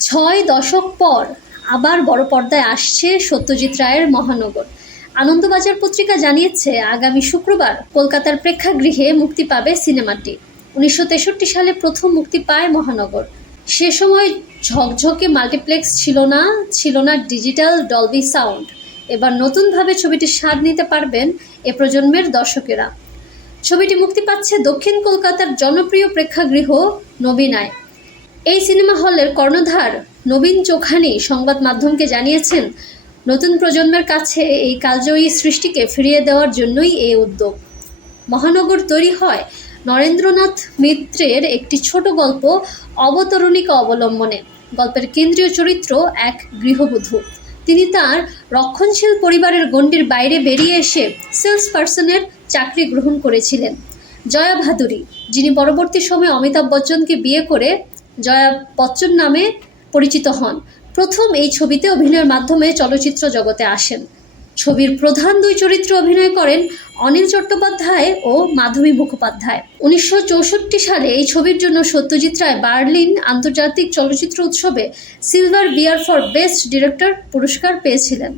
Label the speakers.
Speaker 1: ছয় দশক পর আবার বড় পর্দায় আসছে সত্যজিৎ রায়ের মহানগর। আনন্দবাজার পত্রিকা জানিয়েছে, আগামী শুক্রবার কলকাতার প্রেক্ষাগৃহে মুক্তি পাবে সিনেমাটি। উনিশশো তেষট্টি সালে প্রথম মুক্তি পায় মহানগর। সে সময় ঝকঝকে মাল্টিপ্লেক্স ছিল না ছিল না ডিজিটাল ডলবি সাউন্ড। এবার নতুনভাবে ছবিটির স্বাদ নিতে পারবেন এ প্রজন্মের দর্শকেরা। ছবিটি মুক্তি পাচ্ছে দক্ষিণ কলকাতার জনপ্রিয় প্রেক্ষাগৃহ নবীনায়। এই সিনেমা হলের কর্ণধার নবীন চোখানি সংবাদ মাধ্যমকে জানিয়েছেন, নতুন প্রজন্মের কাছে এই কালজয়ী সৃষ্টিকে ফিরিয়ে দেওয়ার জন্যই এই উদ্যোগ। মহানগর তৈরি হয় নরেন্দ্রনাথ মিত্রের একটি ছোট গল্প অবতরণিকা অবলম্বনে। গল্পের কেন্দ্রীয় চরিত্র এক গৃহবধূ। তিনি তার রক্ষণশীল পরিবারের গণ্ডির বাইরে বেরিয়ে এসে সেলস পার্সনের চাকরি গ্রহণ করেছিলেন। জয়া ভাদুরী, যিনি পরবর্তী সময়ে অমিতাভ বচ্চনকে বিয়ে করে জয়া বচ্চন নামে পরিচিত হন। প্রথম এই ছবিতে অভিনয়ের মাধ্যমে চলচ্চিত্র জগতে আসেন। ছবির প্রধান দুই চরিত্রে অভিনয় করেন অনিল চট্টোপাধ্যায় ও মাধবী মুখোপাধ্যায়। উনিশশো চৌষট্টি সালে এই ছবির জন্য সত্যজিৎ রায় বার্লিন আন্তর্জাতিক চলচ্চিত্র উৎসবে silver bear for best director পুরস্কার পেয়েছিলেন।